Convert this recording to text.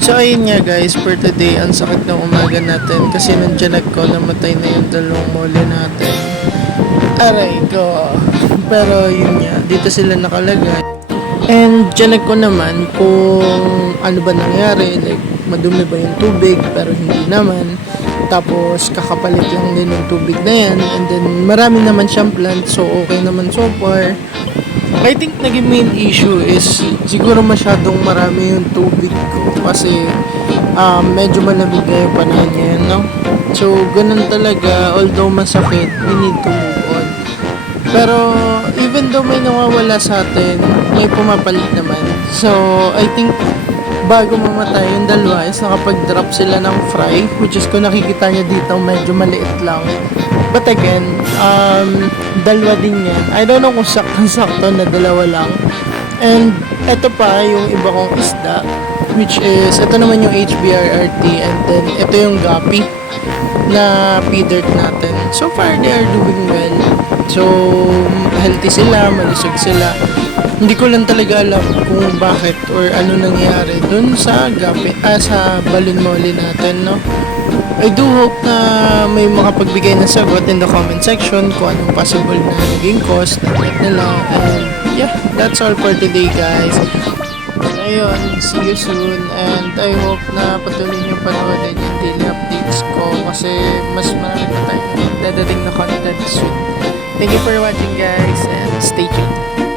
So ayun nga guys, for today, ang sakit ng umaga natin kasi nandiyan ko, namatay na yung dalawang mole natin. Aray ko. Pero yun nga, dito sila nakalagay. And dyan ko naman kung ano ba nangyari, like madumi ba yung tubig, pero hindi naman. Tapos kakapalit lang din yung tubig na yan. And then marami naman siyang plant, so okay naman so far. I think naging main issue is siguro masyadong marami yung tubig ko kasi medyo malamig na yung panahon ngayon, no? So, ganun talaga, although masakit, we need to move on. Pero, even though may nawawala sa atin, may pumapalit naman. So, I think, bago mamatay yung dalawa is nakapag-drop sila ng fry, which is kung nakikita nyo dito, medyo maliit lang. But again, dalawa din yan. I don't know kung sakto-sakto na dalawa lang. And, ito pa, yung iba kong isda, which is, ito naman yung HBRRT, and then, ito yung gapi na feeder natin. So far, they are doing well. So, healthy sila, malusog sila. Hindi ko lang talaga alam kung bakit or ano nangyari dun sa gapi, sa balon mole natin, no? I do hope na may makapagbigay ng sagot in the comment section kung anong possible na naging cause ng death nila. And yeah, that's all for today guys. Ayun, see you soon, and I hope na patuloy niyo panoodin yung daily updates ko kasi mas marami pa tayong dadating na content soon. Thank you for watching guys, and stay tuned.